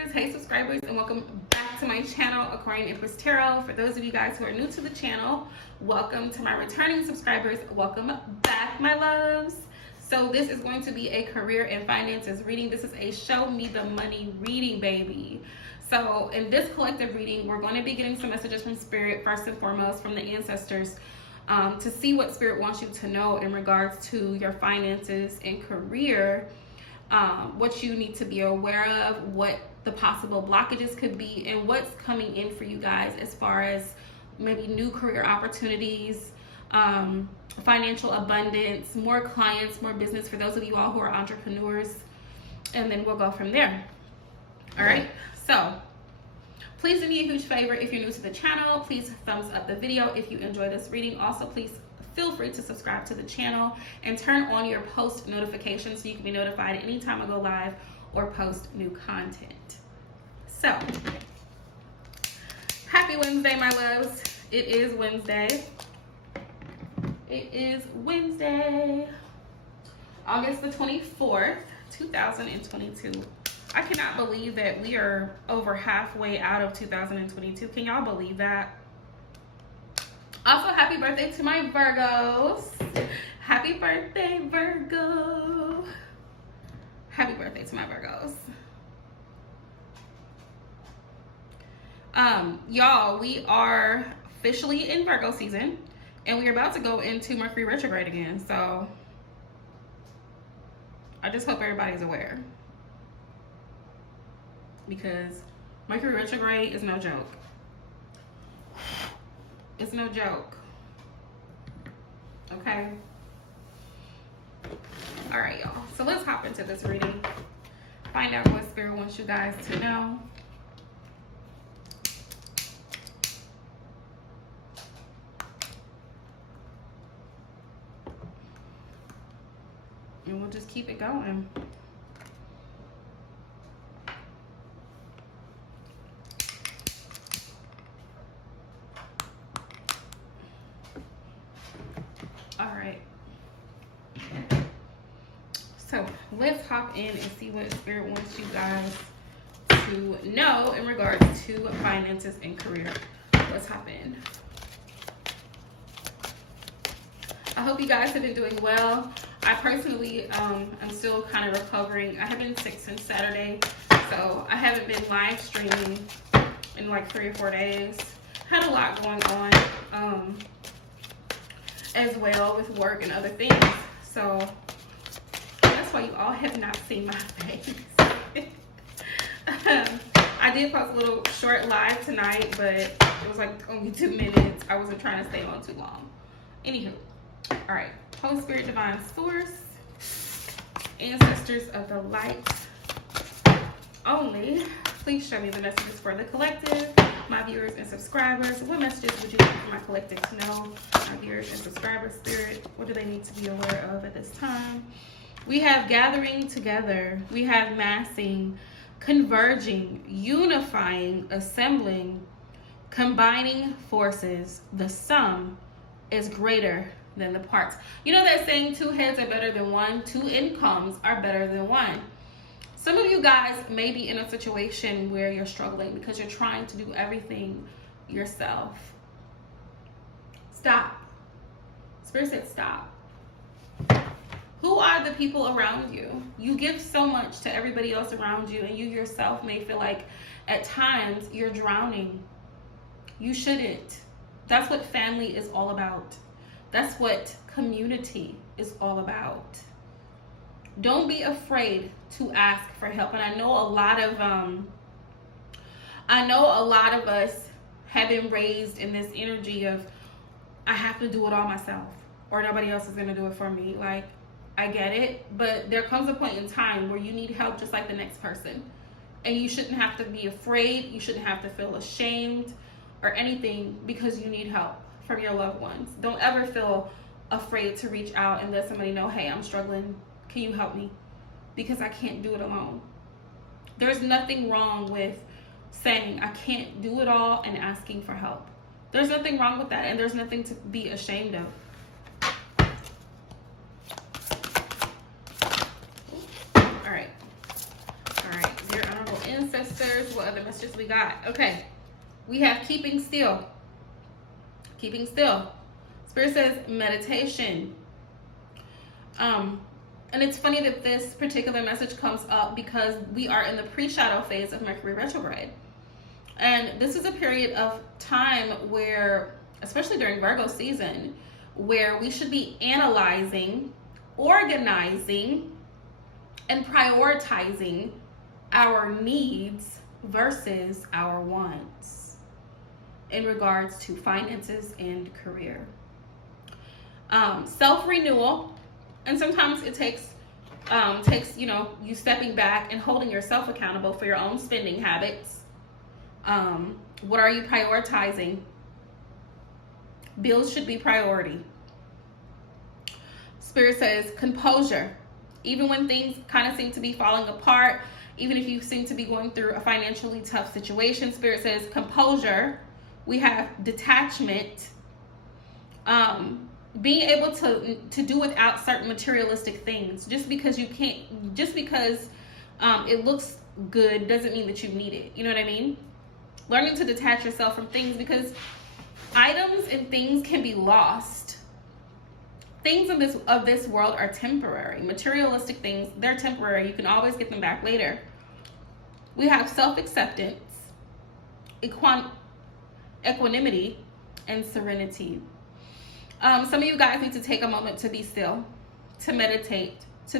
viewers, hey subscribers, and welcome back to my channel, Aquarian Empress Tarot. For those of you guys who are new to the channel, welcome. To my returning subscribers, welcome back, my loves. So this is going to be a career and finances reading. This is a show me the money reading, baby. So in this collective reading, we're going to be getting some messages from Spirit, first and foremost from the ancestors, to see what Spirit wants you to know in regards to your finances and career. What you need to be aware of, what the possible blockages could be, and what's coming in for you guys as far as maybe new career opportunities, financial abundance, more clients, more business for those of you all who are entrepreneurs, and then we'll go from there. All right, so please do me a huge favor. If you're new to the channel, please thumbs up the video if you enjoy this reading. Also, please feel free to subscribe to the channel and turn on your post notifications so you can be notified anytime I go live or post new content. So, happy Wednesday, my loves. It is Wednesday. It is Wednesday, August the 24th, 2022. I cannot believe that we are over halfway out of 2022. Can y'all believe that? Also, happy birthday to my Virgos. Happy birthday, Virgo. Happy birthday to my Virgos. Y'all, we are officially in Virgo season, and we're about to go into Mercury retrograde again. So I just hope everybody's aware, because Mercury retrograde is no joke. It's no joke. Okay. All right, y'all. So let's hop into this reading. Find out what Spirit wants you guys to know. And we'll just keep it going. So let's hop in and see what Spirit wants you guys to know in regards to finances and career. Let's hop in. I hope you guys have been doing well. I personally am still kind of recovering. I have been sick since Saturday, so I haven't been live streaming in like 3 or 4 days. Had a lot going on as well with work and other things. So that's why you all have not seen my face. I did post a little short live tonight, but it was like only 2 minutes. I wasn't trying to stay on too long. Anywho, all right. Holy Spirit, Divine Source, Ancestors of the Light only, please show me the messages for the collective, my viewers and subscribers. What messages would you like for my collective to know? My viewers and subscribers, Spirit, what do they need to be aware of at this time? We have gathering together. We have massing, converging, unifying, assembling, combining forces. The sum is greater than the parts. You know that saying, 2 heads are better than one, 2 incomes are better than one. Some of you guys may be in a situation where you're struggling because you're trying to do everything yourself. Stop. Spirit said stop. Who are the people around you? You give so much to everybody else around you, and you yourself may feel like at times you're drowning. You shouldn't. That's what family is all about. That's what community is all about. Don't be afraid to ask for help. And I know a lot of us have been raised in this energy of, I have to do it all myself, or nobody else is going to do it for me. Like, I get it, but there comes a point in time where you need help just like the next person. And you shouldn't have to be afraid. You shouldn't have to feel ashamed or anything because you need help from your loved ones. Don't ever feel afraid to reach out and let somebody know, hey, I'm struggling. Can you help me? Because I can't do it alone. There's nothing wrong with saying I can't do it all and asking for help. There's nothing wrong with that, and there's nothing to be ashamed of. All right. Dear honorable ancestors, numbers. What other messages we got? Okay. We have keeping still. Keeping still. Spirit says meditation. And it's funny that this particular message comes up because we are in the pre-shadow phase of Mercury retrograde. And this is a period of time where, especially during Virgo season, where we should be analyzing, organizing, and prioritizing our needs versus our wants in regards to finances and career. Self-renewal, and sometimes it takes you stepping back and holding yourself accountable for your own spending habits. What are you prioritizing? Bills should be priority. Spirit says composure. Even when things kind of seem to be falling apart, even if you seem to be going through a financially tough situation, Spirit says composure. We have detachment. Being able to do without certain materialistic things. Just because it looks good doesn't mean that you need it. You know what I mean? Learning to detach yourself from things, because items and things can be lost. Things of this world are temporary. Materialistic things, they're temporary. You can always get them back later. We have self-acceptance, equanimity, and serenity. Some of you guys need to take a moment to be still, to meditate, to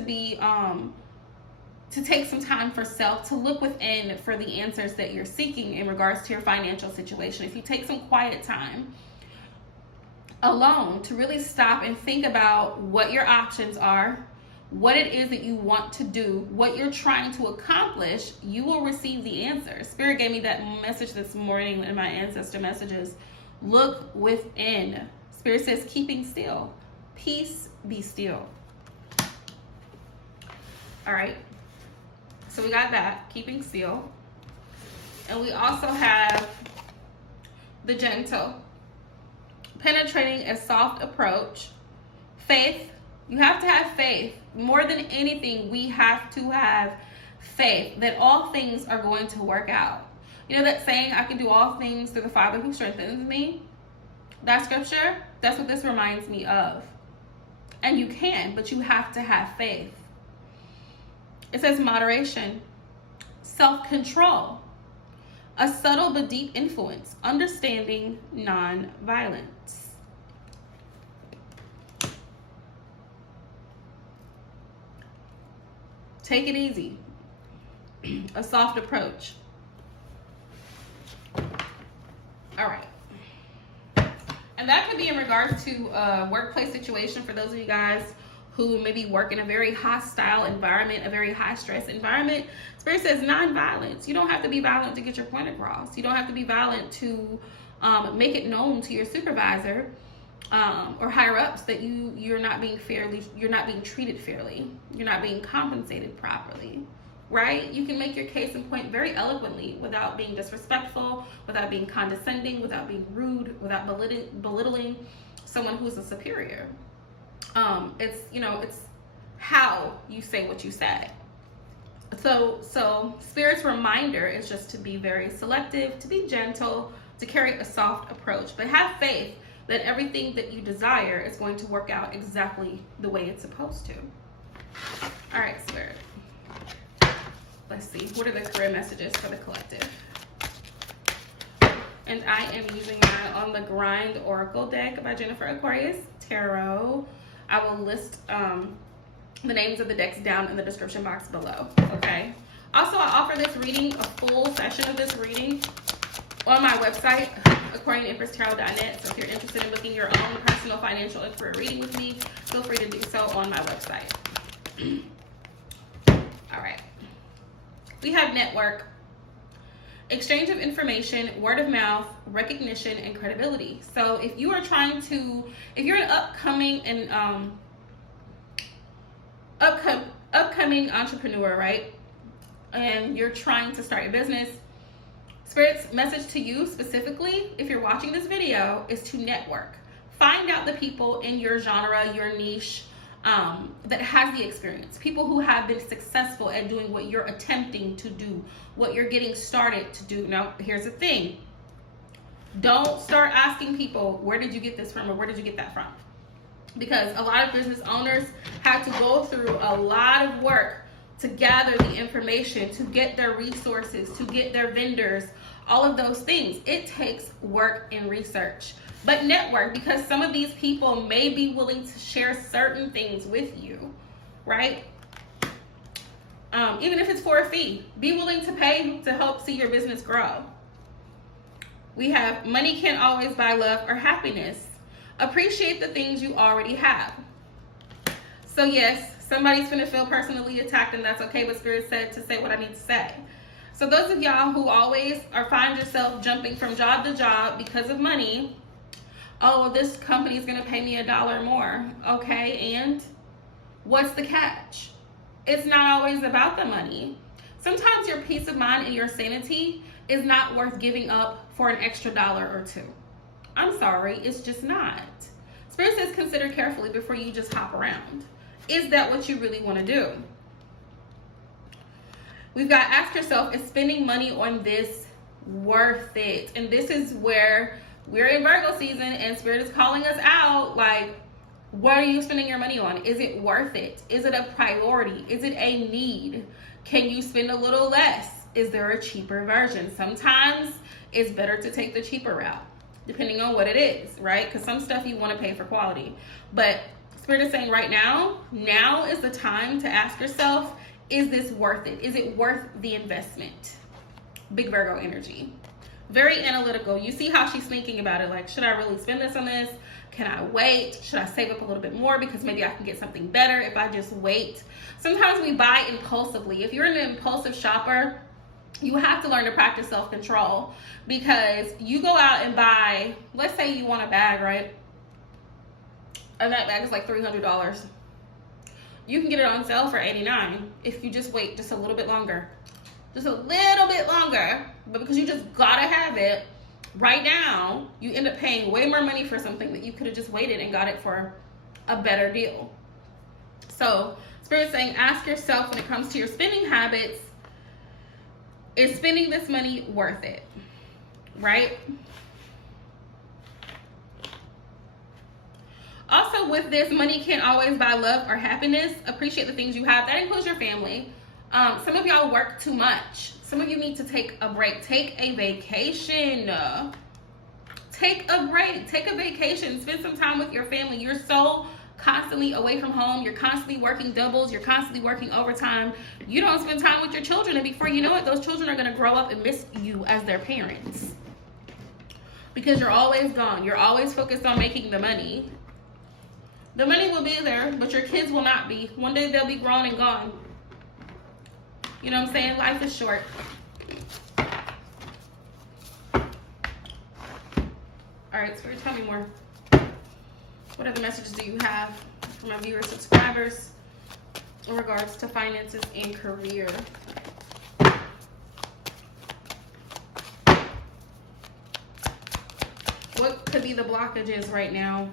take some time for self, to look within for the answers that you're seeking in regards to your financial situation. If you take some quiet time alone to really stop and think about what your options are, what it is that you want to do, what you're trying to accomplish, you will receive the answers. Spirit gave me that message this morning in my ancestor messages. Look within. Spirit says keeping still. Peace, be still. All right. So we got that, keeping still. And we also have the gentle, penetrating a soft approach. Faith. You have to have faith. More than anything, we have to have faith that all things are going to work out. You know that saying, I can do all things through the Father who strengthens me? That scripture, that's what this reminds me of. And you can, but you have to have faith. It says moderation, self-control, a subtle but deep influence, understanding, non-violence. Take it easy, a soft approach. All right. And that could be in regards to a workplace situation for those of you guys who maybe work in a very hostile environment, a very high stress environment. Spirit says non-violence. You don't have to be violent to get your point across. You don't have to be violent to make it known to your supervisor or higher ups that you're not being treated fairly. You're not being compensated properly. Right? You can make your case and point very eloquently without being disrespectful, without being condescending, without being rude, without belittling someone who's a superior. It's how you say what you say. So Spirit's reminder is just to be very selective, to be gentle, to carry a soft approach, but have faith that everything that you desire is going to work out exactly the way it's supposed to. All right, Spirit. Let's see, what are the career messages for the collective? And I am using my On the Grind Oracle deck by Jennifer Aquarius Tarot. I will list the names of the decks down in the description box below, okay? Also, I offer this reading, a full session of this reading on my website, AquarianEmpressTarot.net. So if you're interested in booking your own personal financial and career reading with me, feel free to do so on my website. All right. We have network, exchange of information, word of mouth, recognition, and credibility. So if you're an upcoming entrepreneur, right? And you're trying to start your business, Spirit's message to you specifically, if you're watching this video, is to network. Find out the people in your genre, your niche, that has the experience, people who have been successful at doing what you're attempting to do, what you're getting started to do. Now, here's the thing. Don't start asking people, where did you get this from or where did you get that from? Because a lot of business owners have to go through a lot of work to gather the information, to get their resources, to get their vendors, all of those things. It takes work and research. But network, because some of these people may be willing to share certain things with you, right? Even if it's for a fee, be willing to pay to help see your business grow. We have money can't always buy love or happiness. Appreciate the things you already have. So yes, somebody's gonna feel personally attacked, and that's okay, but Spirit said to say what I need to say. So those of y'all who always find yourself jumping from job to job because of money, oh, well, this company is gonna pay me $1 more. Okay, and what's the catch? It's not always about the money. Sometimes your peace of mind and your sanity is not worth giving up for an extra $1 or $2. I'm sorry, it's just not. Spirit says consider carefully before you just hop around. Is that what you really want to do? We've got ask yourself, is spending money on this worth it? And this is where we're in Virgo season and Spirit is calling us out. Like, what are you spending your money on? Is it worth it? Is it a priority? Is it a need? Can you spend a little less? Is there a cheaper version? Sometimes it's better to take the cheaper route, depending on what it is, right? Because some stuff you want to pay for quality. But Spirit is saying right now is the time to ask yourself, is this worth it? Is it worth the investment? Big Virgo energy. Very analytical. You see how she's thinking about it. Like, should I really spend this on this? Can I wait? Should I save up a little bit more because maybe I can get something better if I just wait? Sometimes we buy impulsively. If you're an impulsive shopper, you have to learn to practice self-control, because you go out and buy, let's say you want a bag, right? And that bag is like $300. You can get it on sale for $89 if you just wait just a little bit longer. Just a little bit longer. But because you just gotta have it right now, you end up paying way more money for something that you could have just waited and got it for a better deal. So Spirit's saying, ask yourself when it comes to your spending habits, is spending this money worth it? Right? Also, with this, money can't always buy love or happiness. Appreciate the things you have. That includes your family. Some of y'all work too much. Some of you need to take a break. Take a vacation. Take a break. Take a vacation. Spend some time with your family. You're so constantly away from home. You're constantly working doubles. You're constantly working overtime. You don't spend time with your children, and before you know it, those children are going to grow up and miss you as their parents, because you're always gone. You're always focused on making the money. The money will be there, but your kids will not be. One day they'll be grown and gone. You know what I'm saying? Life is short. All right, Spirit, tell me more. What other messages do you have for my viewers, subscribers, in regards to finances and career? What could be the blockages right now?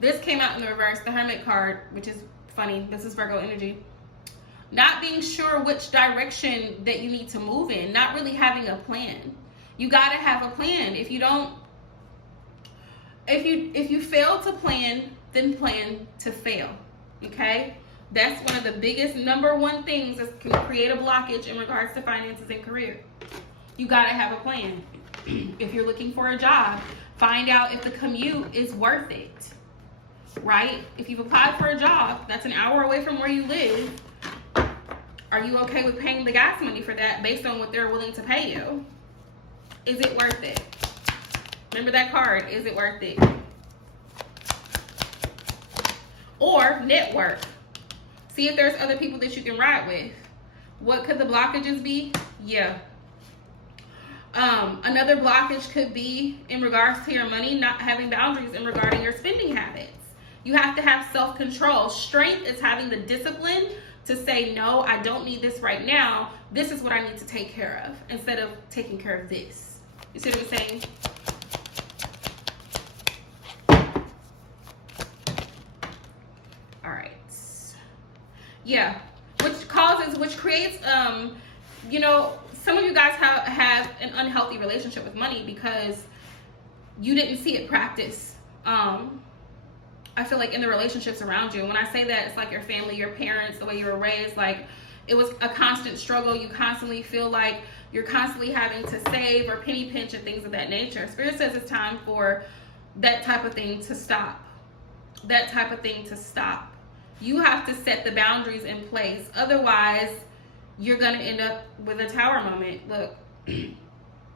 This came out in the reverse, the Hermit card, which is funny. This is Virgo energy. Not being sure which direction that you need to move in. Not really having a plan. You got to have a plan. If you don't, if you fail to plan, then plan to fail. Okay? That's one of the biggest, number one things that can create a blockage in regards to finances and career. You got to have a plan. If you're looking for a job, find out if the commute is worth it. Right? If you've applied for a job that's an hour away from where you live, are you okay with paying the gas money for that based on what they're willing to pay you? Is it worth it? Remember that card. Is it worth it? Or network. See if there's other people that you can ride with. What could the blockages be? Yeah. Another blockage could be in regards to your money, not having boundaries in regarding your spending habits. You have to have self-control. Strength is having the discipline to say, no, I don't need this right now. This is what I need to take care of, instead of taking care of this. You see what I'm saying? Yeah, which creates, you know, some of you guys have an unhealthy relationship with money because you didn't see it practice. I feel like in the relationships around you. And when I say that, it's like your family, your parents, the way you were raised, like it was a constant struggle. You constantly feel like you're constantly having to save or penny pinch and things of that nature. Spirit says it's time for that type of thing to stop. That type of thing to stop. You have to set the boundaries in place. Otherwise, you're going to end up with a tower moment. Look,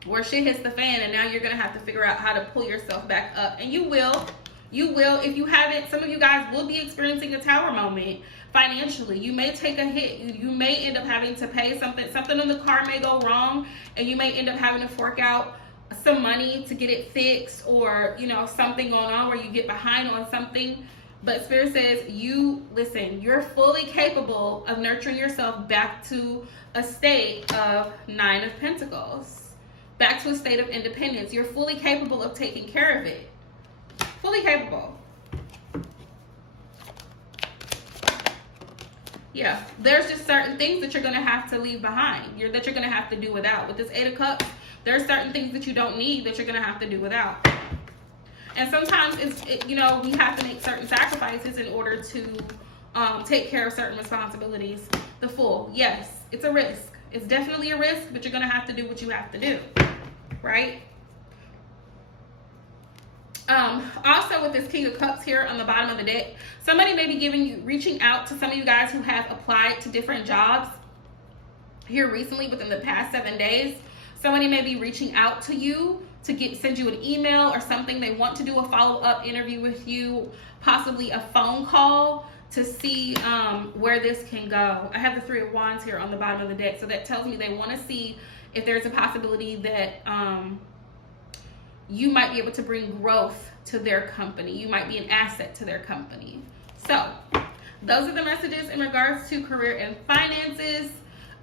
where shit hits the fan, and now you're going to have to figure out how to pull yourself back up. And you will. You will. If you haven't, some of you guys will be experiencing a tower moment financially. You may take a hit. You may end up having to pay something. Something in the car may go wrong, and you may end up having to fork out some money to get it fixed, or, you know, something going on where you get behind on something. But Spirit says, you're fully capable of nurturing yourself back to a state of 9 of Pentacles, back to a state of independence. You're fully capable of taking care of it. Fully capable. Yeah, there's just certain things that you're going to have to leave behind, that you're going to have to do without. With this 8 of Cups, there's certain things that you don't need that you're going to have to do without. And sometimes you know, we have to make certain sacrifices in order to take care of certain responsibilities. The Fool, yes, it's a risk. It's definitely a risk, but you're going to have to do what you have to do, right? Also, with this King of Cups here on the bottom of the deck, somebody may be reaching out to some of you guys who have applied to different jobs here recently within the past 7 days. Somebody may be reaching out to you to send you an email or something. They want to do a follow-up interview with you, possibly a phone call to see where this can go. I have the 3 of Wands here on the bottom of the deck, so that tells me they want to see if there's a possibility that you might be able to bring growth to their company. You might be an asset to their company. So those are the messages in regards to career and finances.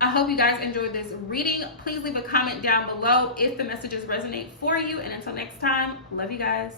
I hope you guys enjoyed this reading. Please leave a comment down below if the messages resonate for you. And until next time, love you guys.